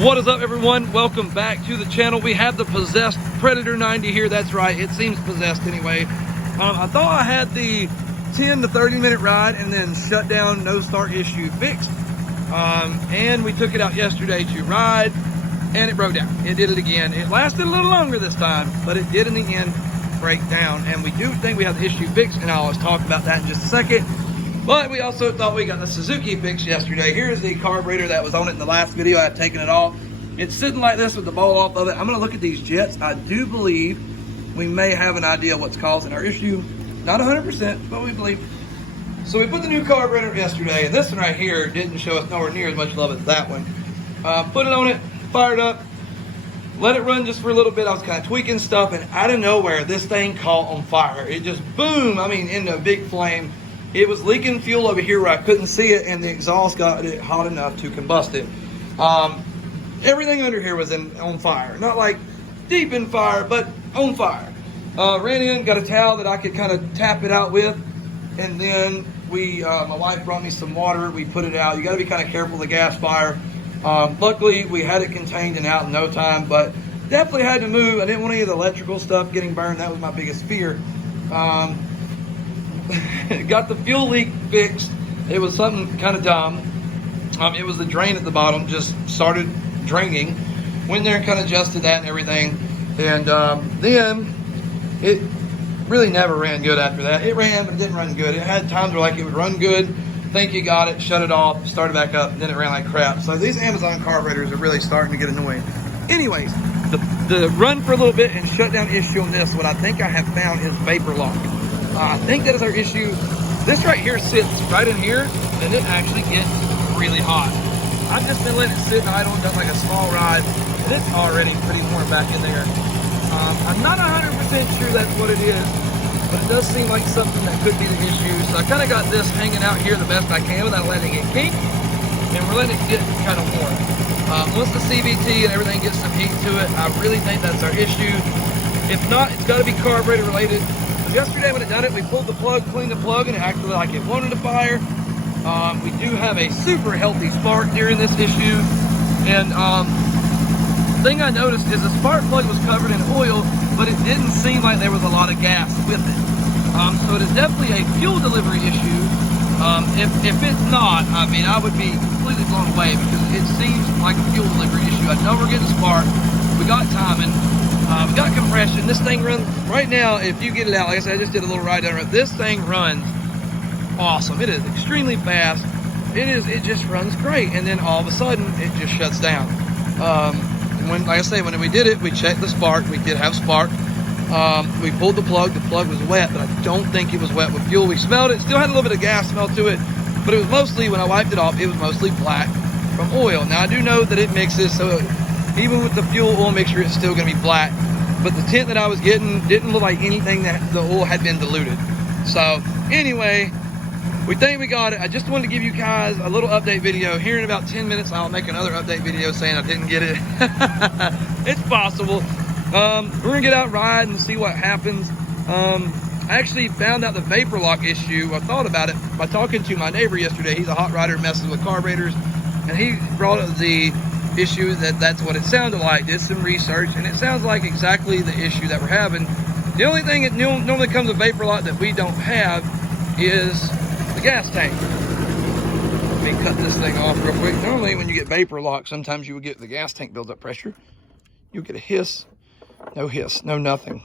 What is up, everyone? Welcome back to the channel. We have the possessed Predator 90 here. That's right, it seems possessed anyway. I thought I had the 10 to 30 minute ride and then shut down, no start issue fixed. And we took it out yesterday to ride and it broke down. It did it again. It lasted a little longer this time, but it did in the end break down. And we do think we have the issue fixed, and I'll talk about that in just a second. But we also thought we got the Suzuki fixed yesterday. Here's the carburetor that was on it in the last video. I had taken it off. It's sitting like this with the bowl off of it. I'm gonna look at these jets. I do believe we may have an idea what's causing our issue. Not 100%, but we believe. So we put the new carburetor yesterday, and this one right here didn't show us nowhere near as much love as that one. Put it on it, fired up, let it run just for a little bit. I was kind of tweaking stuff, and out of nowhere, this thing caught on fire. It just boom, I mean, into a big flame. It was leaking fuel over here where I couldn't see it, and the exhaust got it hot enough to combust it. Everything under here was on fire. Not like deep in fire, but on fire. Ran in, got a towel that I could kind of tap it out with, and then my wife brought me some water. We put it out. You got to be kind of careful of the gas fire. Luckily, we had it contained and out in no time, but definitely had to move. I didn't want any of the electrical stuff getting burned. That was my biggest fear. Got the fuel leak fixed. It was something kind of dumb. It was the drain at the bottom just started draining. Went there and kind of adjusted that and everything, and then it really never ran good after that. It ran, but it didn't run good. It had times where like it would run good, think you got it, shut it off, start it back up, and then it ran like crap. So these Amazon carburetors are really starting to get annoying. Anyways, the run for a little bit and shut down issue on this, what I think I have found is vapor lock. I think that is our issue. This right here sits right in here, and it actually gets really hot. I've just been letting it sit idle and done like a small ride, and it's already pretty warm back in there. I'm not 100% sure that's what it is, but it does seem like something that could be the issue. So I kind of got this hanging out here the best I can without letting it kink, and we're letting it get kind of warm. Once the CVT and everything gets some heat to it, I really think that's our issue. If not, it's got to be carburetor related. Yesterday when it done it, we pulled the plug, cleaned the plug, and it acted like it wanted to fire. We do have a super healthy spark during this issue, and the thing I noticed is the spark plug was covered in oil, but it didn't seem like there was a lot of gas with it. So it is definitely a fuel delivery issue. If it's not, I mean, I would be completely blown away because it seems like a fuel delivery issue. I know we're getting spark, we got timing, we got compression. This thing runs right now. If you get it out, like I said, I just did a little ride down the road. This thing runs awesome. It is extremely fast. It just runs great, and then all of a sudden it just shuts down. Like I say, when we did it, we checked the spark. We did have spark. We pulled the plug was wet, but I don't think it was wet with fuel. We smelled it, still had a little bit of gas smell to it, but it was mostly, when I wiped it off, it was mostly black from oil. Now I do know that it mixes, so even with the fuel oil mixture, it's still gonna be black, but the tint that I was getting didn't look like anything that the oil had been diluted. So anyway, we think we got it. I just wanted to give you guys a little update video. Here in about 10 minutes, I'll make another update video saying I didn't get it. It's possible. We're gonna get out ride and see what happens. I actually found out the vapor lock issue. I thought about it by talking to my neighbor yesterday. He's a hot rodder, messes with carburetors, and he brought up the issue that's what it sounded like. Did some research, and it sounds like exactly the issue that we're having. The only thing that normally comes with vapor lock that we don't have is the gas tank. Let me cut this thing off real quick. Normally when you get vapor lock, sometimes you would get the gas tank build up pressure. You'll get a hiss. No hiss, no nothing.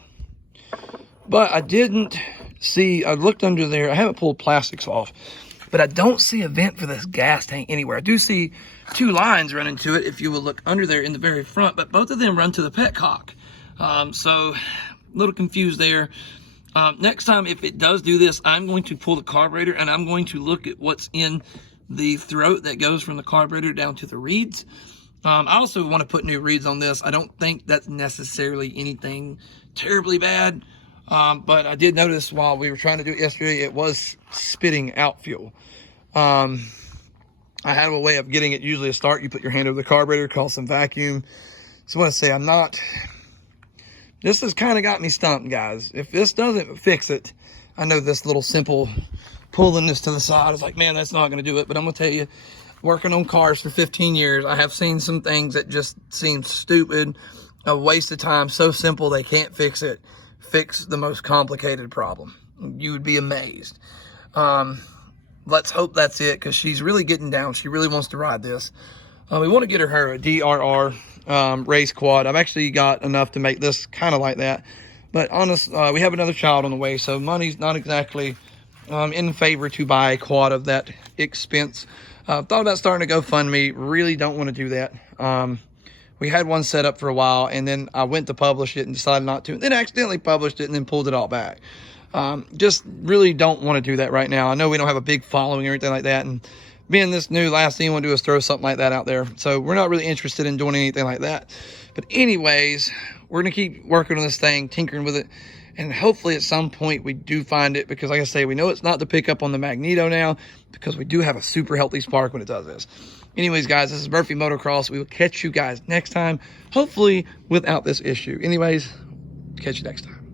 But I didn't see, I looked under there, I haven't pulled plastics off, but I don't see a vent for this gas tank anywhere. I do see two lines running to it if you will look under there in the very front, but both of them run to the petcock. So a little confused there. Next time, if it does do this, I'm going to pull the carburetor and I'm going to look at what's in the throat that goes from the carburetor down to the reeds. I also want to put new reeds on this. I don't think that's necessarily anything terribly bad, but I did notice while we were trying to do it yesterday, it was spitting out fuel. I have a way of getting it usually to start. You put your hand over the carburetor, call some vacuum. So I want to say this has kind of got me stumped, guys. If this doesn't fix it, I know this little simple pulling this to the side is like, man, that's not going to do it. But I'm going to tell you, working on cars for 15 years, I have seen some things that just seem stupid, a waste of time, so simple they can't fix it. Fix the most complicated problem. You would be amazed. Let's hope that's it, because she's really getting down. She really wants to ride this. We want to get her a DRR race quad. I've actually got enough to make this kind of like that. But honestly, we have another child on the way, so money's not exactly in favor to buy a quad of that expense. Thought about starting a GoFundMe. Really don't want to do that. We had one set up for a while, and then I went to publish it and decided not to, and then accidentally published it and then pulled it all back. Just really don't want to do that right now. I know we don't have a big following or anything like that, and being this new, last thing you want to do is throw something like that out there. So we're not really interested in doing anything like that. But anyways, we're going to keep working on this thing, tinkering with it, and hopefully at some point we do find it, because like I say, we know it's not to pick up on the Magneto now, because we do have a super healthy spark when it does this. Anyways, guys, this is Murphy Motocross. We will catch you guys next time, hopefully without this issue. Anyways, catch you next time.